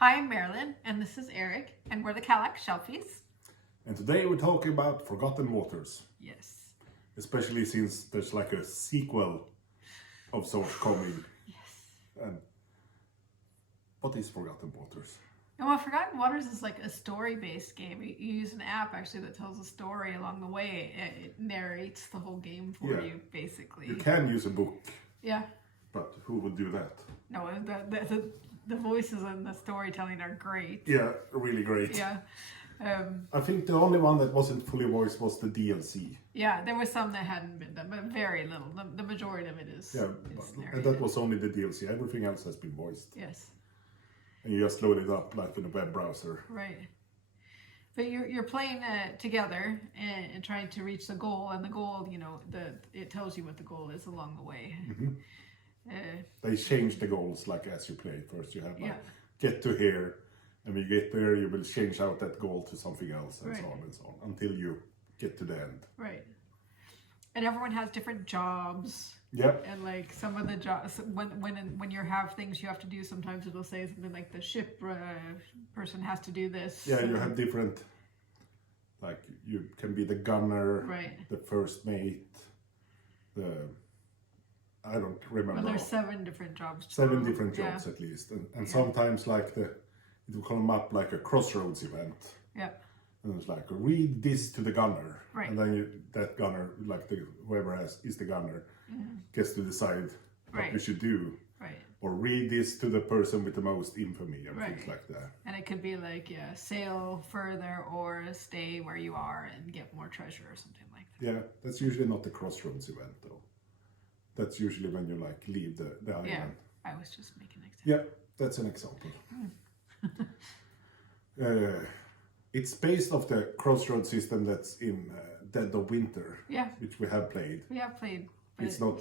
Hi, I'm Marilyn, and this is Eric, and we're the Calac Shelfies. And today we're talking about Forgotten Waters, Yes. especially since there's like a sequel of sorts coming. Yes. And what is Forgotten Waters? And well, Forgotten Waters is like a story-based game. You use an app actually that tells a story along the way. It narrates the whole game for Yeah. you, basically. You can use a book, Yeah. but who would do that? No, the voices and the storytelling are great. Yeah, really great. Yeah. I think the only one that wasn't fully voiced was the DLC. Yeah, there was some that hadn't been done, but very little. The majority of it is. Yeah, is and narrated. that was only the DLC. Everything else has been voiced. Yes. And you just load it up like in a web browser. Right. But you're playing together and trying to reach the goal, and the goal, it tells you what the goal is along the way. They change the goals like as you play. First you have like Yeah. get to here, and when you get there you will change out that goal to something else and Right. so on and so on until you get to the end. Right. And everyone has different jobs, Yep. and like some of the jobs, when you have things you have to do, sometimes it'll say something like the ship person has to do this. Yeah, you have different, like you can be the gunner, Right. the first mate, I don't remember. Well, there's 7 different jobs. 7 total. different Yeah. jobs at least, and sometimes like it will come up like a crossroads event. Yeah. And it's like read this to the gunner, Right. and then that gunner, like whoever is the gunner, gets to decide what Right. we should do, Right. or read this to the person with the most infamy and Right. things like that. And it could be like, sail further or stay where you are and get more treasure or something like that. Yeah, that's usually not the crossroads event though. That's usually when you like leave the island. Yeah, I was just making an example. Yeah, that's an example. It's based off the crossroad system that's in Dead of Winter, Yeah, which we have played. we have played. But It's not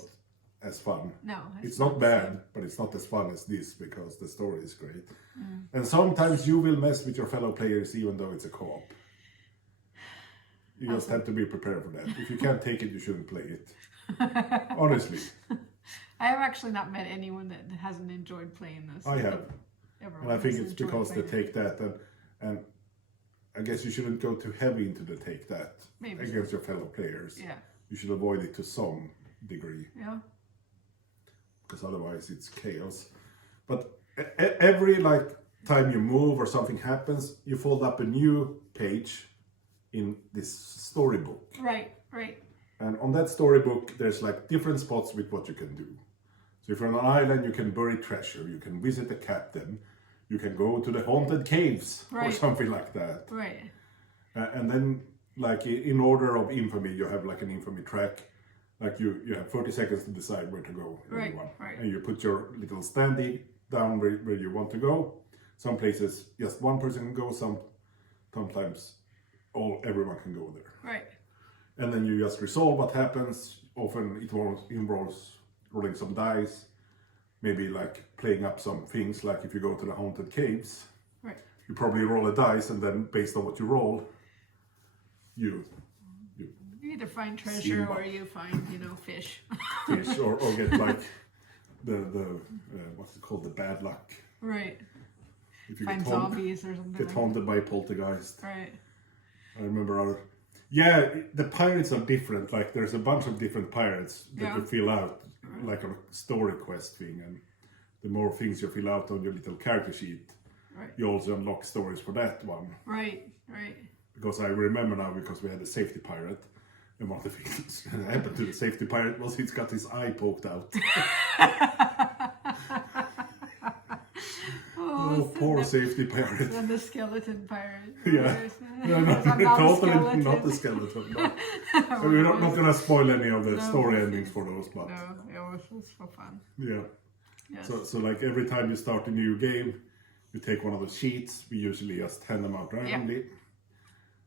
as fun. No, It's not the bad, same. but it's not as fun as this because the story is great. And sometimes you will mess with your fellow players even though it's a co-op. You just have to be prepared for that. If you can't take it, you shouldn't play it. Honestly, I have actually not met anyone that hasn't enjoyed playing this. I have. Everyone And I think has it's enjoyed because they playing it. take that and I guess you shouldn't go too heavy into the take that Maybe. against your fellow players. Yeah, You should avoid it to some degree yeah, because otherwise it's chaos. But every like time you move or something happens, you fold up a new page in this storybook. right. And on that storybook, there's like different spots with what you can do. So if you're on an island, you can bury treasure, you can visit the captain, you can go to the haunted caves or Right. something like that. Right. And then, like in order of infamy, you have like an infamy track. Like you have 30 seconds to decide where to go, Right, everyone. right. And you put your little standee down where you want to go. Some places just one person can go, sometimes everyone can go there. Right. And then you just resolve what happens. Often it involves rolling some dice, maybe like playing up some things, like if you go to the haunted caves, Right. you probably roll a dice, and then based on what you roll, you You either find treasure what- or you find, fish. fish or get like the what's it called, the bad luck. Right. If you Find get zombies or something. get like haunted by poltergeist. that. Right. I remember the pirates are different. Like there's a bunch of different pirates that Yeah. you fill out like a story quest thing, and the more things you fill out on your little character sheet, Right. you also unlock stories for that one. Right. Because I remember now, because we had a safety pirate, and one of the things that happened to the safety pirate was he's got his eye poked out. Oh, poor safety pirate. And the skeleton pirate. Yeah. No, no, I'm not a totally skeleton. not the skeleton. But we're not gonna spoil any of the No. story endings for those, but No, it was for fun. yeah. Yes. So like every time you start a new game, you take one of the sheets. We usually just hand them out randomly.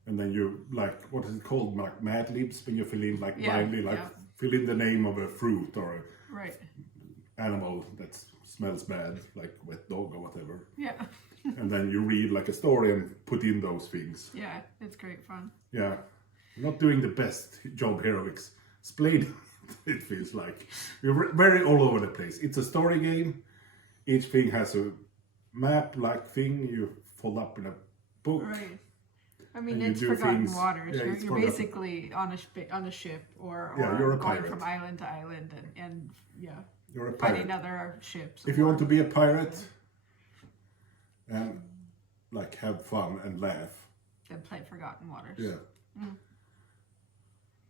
And then you, like, what is it called? Like Mad Libs, when you fill in like Yeah, blindly, like yeah. fill in the name of a fruit or Right. an animal that smells bad, like wet dog or whatever. Yeah. And then you read like a story and put in those things. Yeah, it's great fun. Yeah. We're not doing the best job here of explaining it feels like. We're very all over the place. It's a story game. Each thing has a map-like thing you fold up in a book. Right. I mean, And you it's do Forgotten things- Waters. yeah, you're it's you're forgotten. basically on a ship or Yeah, you're a going pirate. from island to island and You're a fighting pirate. other ships. If you want to be a pirate and like have fun and laugh, then play Forgotten Waters. yeah.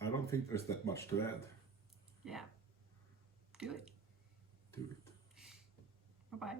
I don't think there's that much to add Yeah. Do it. to it. Bye bye.